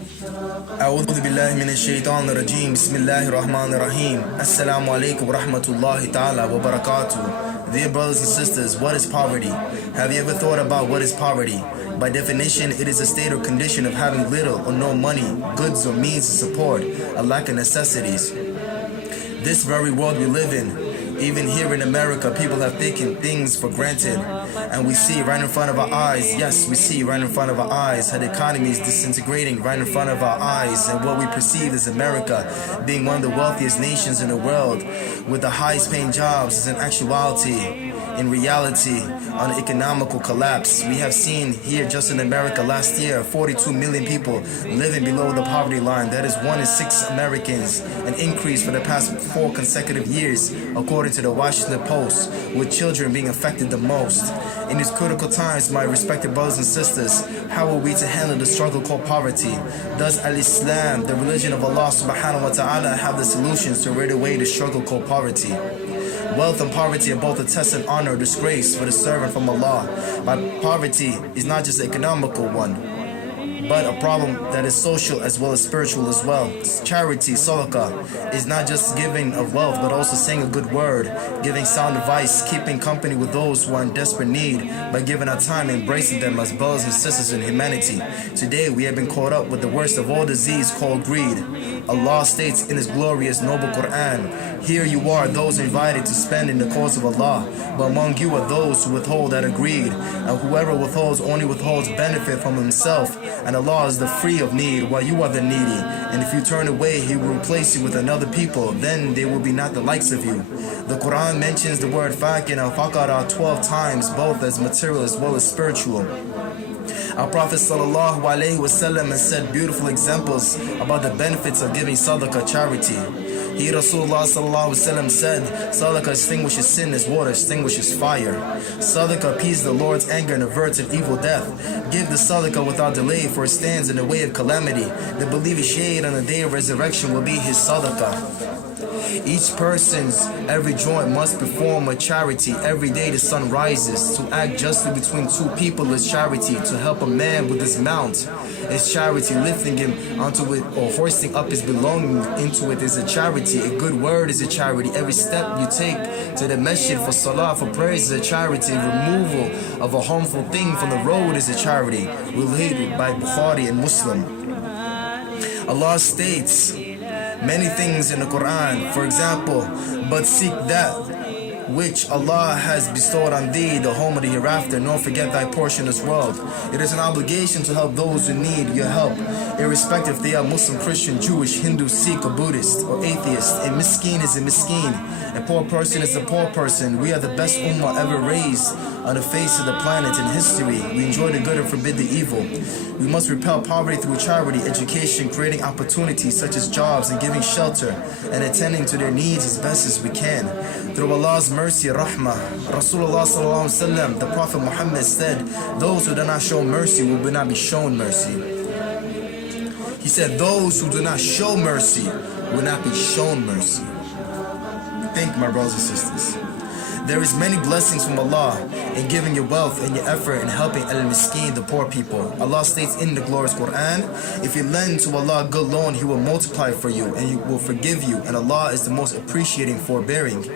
أعوذ بالله من الشيطان الرجيم بسم الله الرحمن الرحيم السلام عليكم ورحمة الله تعالى وبركاته. Dear brothers and sisters, what is poverty? Have you ever thought about what is poverty? By definition, it is a state or condition of having little or no money, goods or means to support, a lack of necessities. This very world we live in, even here in America, people have taken things for granted. And we see right in front of our eyes, yes, we see right in front of our eyes how the economy is disintegrating right in front of our eyes. And what we perceive as America being one of the wealthiest nations in the world with the highest paying jobs is in actuality, in reality, on economical collapse. We have seen here just in America last year 42 million people living below the poverty line. That is 1 in 6 Americans, an increase for the past 4 consecutive years according to the Washington Post, with children being affected the most. In these critical times, my respected brothers and sisters, how are we to handle the struggle called poverty? Does Al-Islam, the religion of Allah subhanahu wa ta'ala, have the solutions to rid away the struggle called poverty? Wealth and poverty are both a test and honor or disgrace for the servant from Allah. But poverty is not just an economical one, but a problem that is social as well as spiritual as well. Charity, sadaqah, is not just giving of wealth, but also saying a good word, giving sound advice, keeping company with those who are in desperate need by giving our time and embracing them as brothers and sisters in humanity. Today we have been caught up with the worst of all disease called greed. Allah states in His glorious noble Quran, "Here you are, those invited to spend in the cause of Allah, but among you are those who withhold out of greed, and whoever withholds only withholds benefit from himself, and Allah is the free of need, while you are the needy. And if you turn away, He will replace you with another people, then they will be not the likes of you." The Quran mentions the word faqir and faqara 12 times, both as material as well as spiritual. Our Prophet sallallahu alaihi wasallam has said beautiful examples about the benefits of giving sadaqah, charity. He, Rasulullah sallallahu alaihi wasallam, said, "Sadaqah extinguishes sin as water extinguishes fire. Sadaqah appeases the Lord's anger and averts an evil death. Give the sadaqah without delay, for it stands in the way of calamity. The believer's shade on the day of resurrection will be his sadaqah." Each person's every joint must perform a charity every day the sun rises. To act justly between two people is charity. To help a man with his mount is charity. Lifting him onto it or hoisting up his belongings into it is a charity. A good word is a charity. Every step you take to the masjid for salah, for praise, is a charity. Removal of a harmful thing from the road is a charity. Related by Bukhari and Muslim. Allah states many things in the Quran. For example, "But seek that which Allah has bestowed on thee, the home of the hereafter, nor forget thy portion in this world." It is an obligation to help those who need your help, irrespective if they are Muslim, Christian, Jewish, Hindu, Sikh, or Buddhist, or atheist. A miskin is a miskin. A poor person is a poor person. We are the best ummah ever raised on the face of the planet in history. We enjoy the good and forbid the evil. We must repel poverty through charity, education, creating opportunities such as jobs and giving shelter and attending to their needs as best as we can. Through Allah's mercy, rahmah, Rasulullah sallallahu alaihi wasallam, the Prophet Muhammad said, "Those who do not show mercy will not be shown mercy." He said, "Those who do not show mercy will not be shown mercy." Think, my brothers and sisters. There is many blessings from Allah in giving your wealth and your effort in helping al-miskin, the poor people. Allah states in the glorious Quran, "If you lend to Allah good loan, He will multiply for you and He will forgive you, and Allah is the most appreciating, forbearing."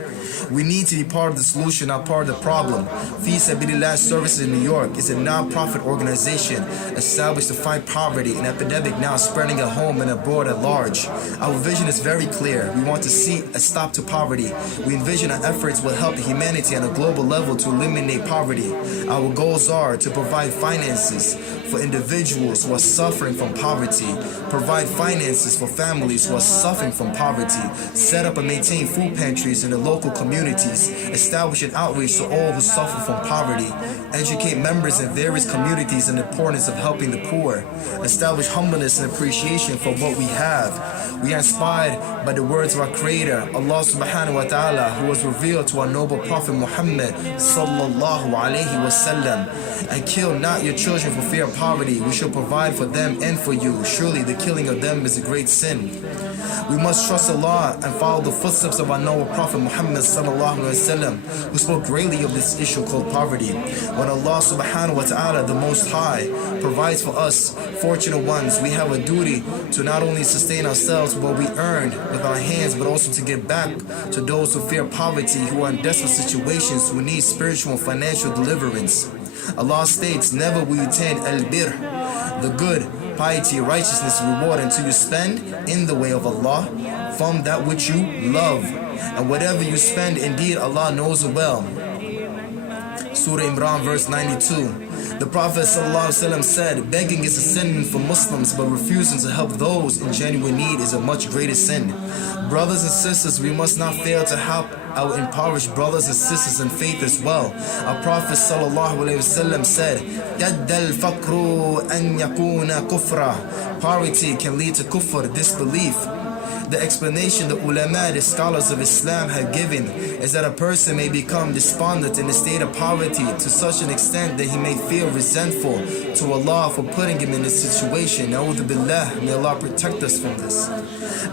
We need to be part of the solution, not part of the problem. Fesabeelillah Services in New York is a non-profit organization established to fight poverty, an epidemic now spreading at home and abroad at large. Our vision is very clear. We want to see a stop to poverty. We envision our efforts will help humanity on a global level to eliminate poverty. Our goals are to provide finances for individuals who are suffering from poverty, provide finances for families who are suffering from poverty, set up and maintain food pantries in the local communities, establish an outreach to all who suffer from poverty, educate members in various communities on the importance of helping the poor, establish humbleness and appreciation for what we have. We are inspired by the words of our Creator, Allah subhanahu wa ta'ala, who was revealed to our noble Prophet Muhammad sallallahu alaihi wasallam. "And kill not your children for fear of poverty. We shall provide for them and for you. Surely the killing of them is a great sin." We must trust Allah and follow the footsteps of our noble Prophet Muhammad sallallahu alaihi wasallam, who spoke greatly of this issue called poverty. When Allah subhanahu wa ta'ala, the Most High, provides for us, fortunate ones, we have a duty to not only sustain ourselves what we earned with our hands, but also to give back to those who fear poverty, who are in desperate situations, who need spiritual and financial deliverance. Allah states, never will you attain al-bir, the good, piety, righteousness, reward, until you spend in the way of Allah from that which you love. And whatever you spend, indeed Allah knows it well. Surah Imran verse 92. The Prophet ﷺ said, begging is a sin for Muslims, but refusing to help those in genuine need is a much greater sin. Brothers and sisters, we must not fail to help our impoverished brothers and sisters in faith as well. Our Prophet ﷺ said, يَدَّ الْفَقْرُ أَنْ يَكُونَ كُفْرًا. Poverty can lead to kufr, disbelief. The explanation the ulama, the scholars of Islam, have given is that a person may become despondent in a state of poverty to such an extent that he may feel resentful to Allah for putting him in this situation. Na'udhu billah, may Allah protect us from this.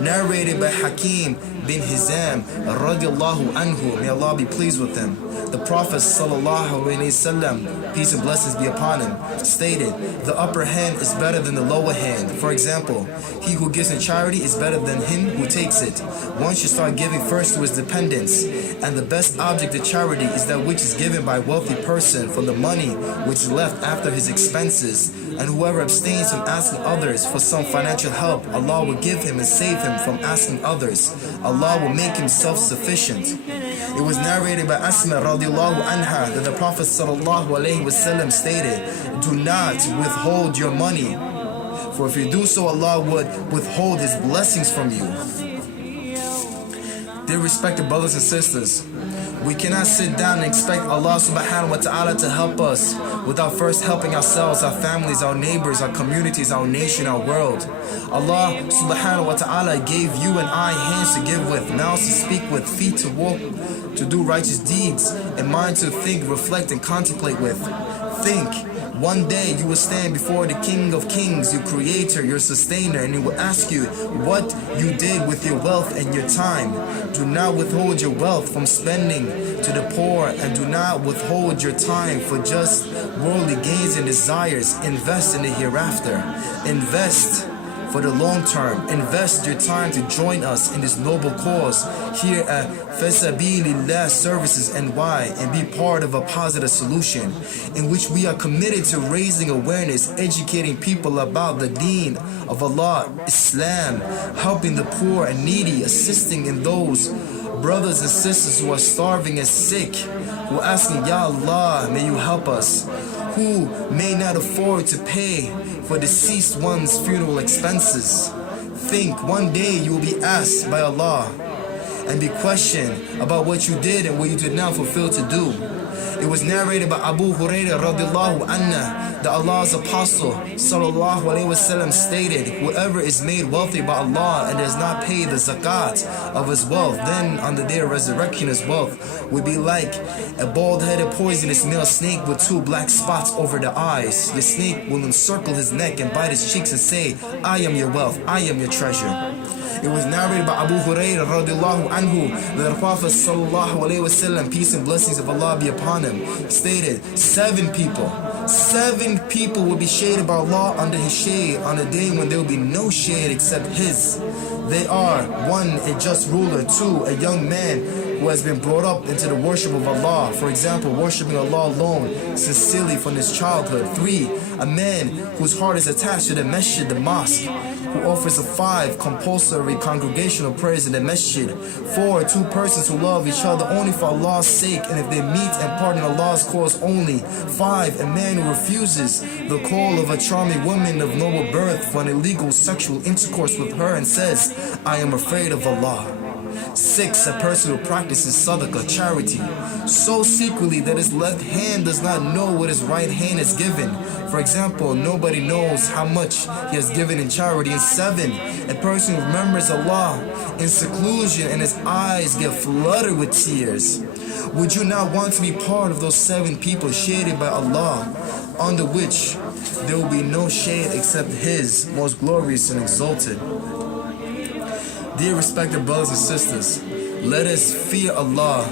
Narrated by Hakim bin Hizam radiallahu anhu, may Allah be pleased with him. The Prophet sallallahu alaihi wasallam, peace and blessings be upon him, stated, the upper hand is better than the lower hand. For example, he who gives in charity is better than him who takes it. One should start giving first to his dependents, and the best object of charity is that which is given by a wealthy person from the money which is left after his expenses. And whoever abstains from asking others for some financial help, Allah will give him and save him from asking others. Allah will make him self-sufficient. It was narrated by Asma radiallahu anha that the Prophet sallallahu alaihi wasallam stated, do not withhold your money, for if you do so, Allah would withhold His blessings from you. Dear respected brothers and sisters, we cannot sit down and expect Allah subhanahu wa ta'ala to help us without first helping ourselves, our families, our neighbors, our communities, our nation, our world. Allah subhanahu wa ta'ala gave you and I hands to give with, mouths to speak with, feet to walk, to do righteous deeds, and mind to think, reflect, and contemplate with. Think. One day you will stand before the King of Kings, your Creator, your Sustainer, and He will ask you what you did with your wealth and your time. Do not withhold your wealth from spending to the poor, and do not withhold your time for just worldly gains and desires. Invest in the hereafter. Invest for the long term. Invest your time to join us in this noble cause here at Fesabeelillah Services NY and be part of a positive solution in which we are committed to raising awareness, educating people about the deen of Allah, Islam, helping the poor and needy, assisting in those brothers and sisters who are starving and sick, who are asking, Ya Allah, may you help us, who may not afford to pay for deceased one's funeral expenses. Think, one day you will be asked by Allah and be questioned about what you did and what you did not fulfill to do. It was narrated by Abu Hurairah radiallahu anhu that Allah's Apostle sallallahu alaihi wasallam stated, whoever is made wealthy by Allah and does not pay the zakat of his wealth, then on the day of resurrection his wealth would be like a bald-headed poisonous male snake with two black spots over the eyes. The snake will encircle his neck and bite his cheeks and say, I am your wealth, I am your treasure. It was narrated by Abu Hurairah radiallahu anhu that the Prophet sallallahu alaihi wasallam, peace and blessings of Allah be upon him, stated, seven people will be shaded by Allah under His shade on a day when there will be no shade except His. They are, 1, a just ruler, 2, a young man who has been brought up into the worship of Allah, for example, worshiping Allah alone sincerely from his childhood. 3, a man whose heart is attached to the masjid, the mosque, who offers a 5 compulsory congregational prayers in the masjid. 4, 2 persons who love each other only for Allah's sake, and if they meet and part in Allah's cause only. 5, a man who refuses the call of a charming woman of noble birth for an illegal sexual intercourse with her and says, I am afraid of Allah. 6, a person who practices sadaqah, charity, so secretly that his left hand does not know what his right hand has given. For example, nobody knows how much he has given in charity. And 7, a person who remembers Allah in seclusion and his eyes get flooded with tears. Would you not want to be part of those 7 people shaded by Allah, under which there will be no shade except His, most glorious and exalted? Dear respected brothers and sisters, let us fear Allah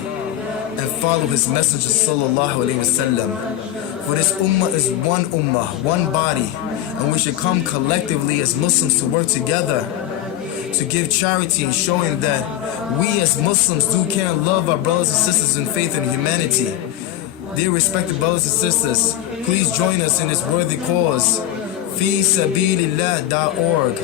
and follow His Messenger sallallahu alaihi wasallam. For this ummah is one ummah, one body, and we should come collectively as Muslims to work together to give charity and showing that we as Muslims do care and love our brothers and sisters in faith and humanity. Dear respected brothers and sisters, please join us in this worthy cause. Fesabeelillah.org.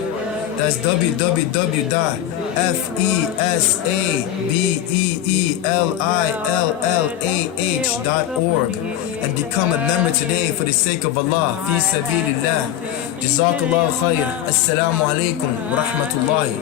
That's www.fesabeelillah.org, and become a member today for the sake of Allah. Fesabeelillah. Jazakallah khair. Assalamu alaikum wa rahmatullahi.